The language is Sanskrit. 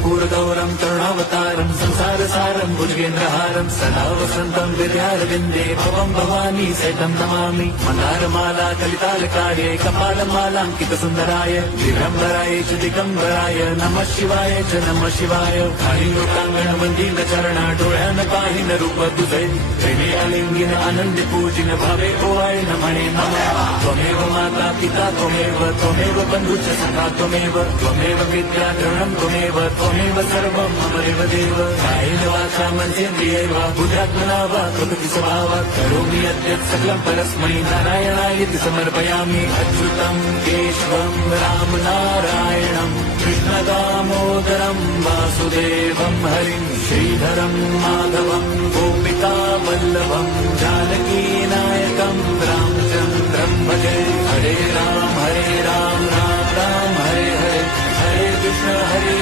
कर्पूरगौरं करुणावतारं संसारसारं भुजगेन्द्रहारं सदा वसन्तं हृदयारविन्दे भवं भवानी सहितं नमामि। मन्दारमाला कलितालकार्ये कपालमालाङ्कितसुन्दराय दिगम्बराय च दिगम्बराय नमः शिवाय च नमः शिवाय। काळीलोकाङ्गणमन्दिरचरणा डोळ्यान पाहिन रूप तुझे प्रेमे आलिंगिन आनंदी पूजिन भावे ओवाळीन म्हणे नमः। त्वमेव माता पिता त्वमेव बन्धुश्च सखा त्वमेव विद्याधरणं त्वमेव सर्वं मम देव। कायेन वाचा मनसेन्द्रियैर्व बुद्ध्यात्मना वा प्रकृति स्वभावात् करोमि यद्यत् सकलं परस्मै नारायणायेति समर्पयामि। अच्युतं केशवं राम नारायणं कृष्णदामोदरं वासुदेवं हरिं श्रीधरं माधवं गोपिका वल्लभं जानकीनायकं रामचन्द्रं भजे। हरे राम राम राम हरे हरे, हरे कृष्ण हरे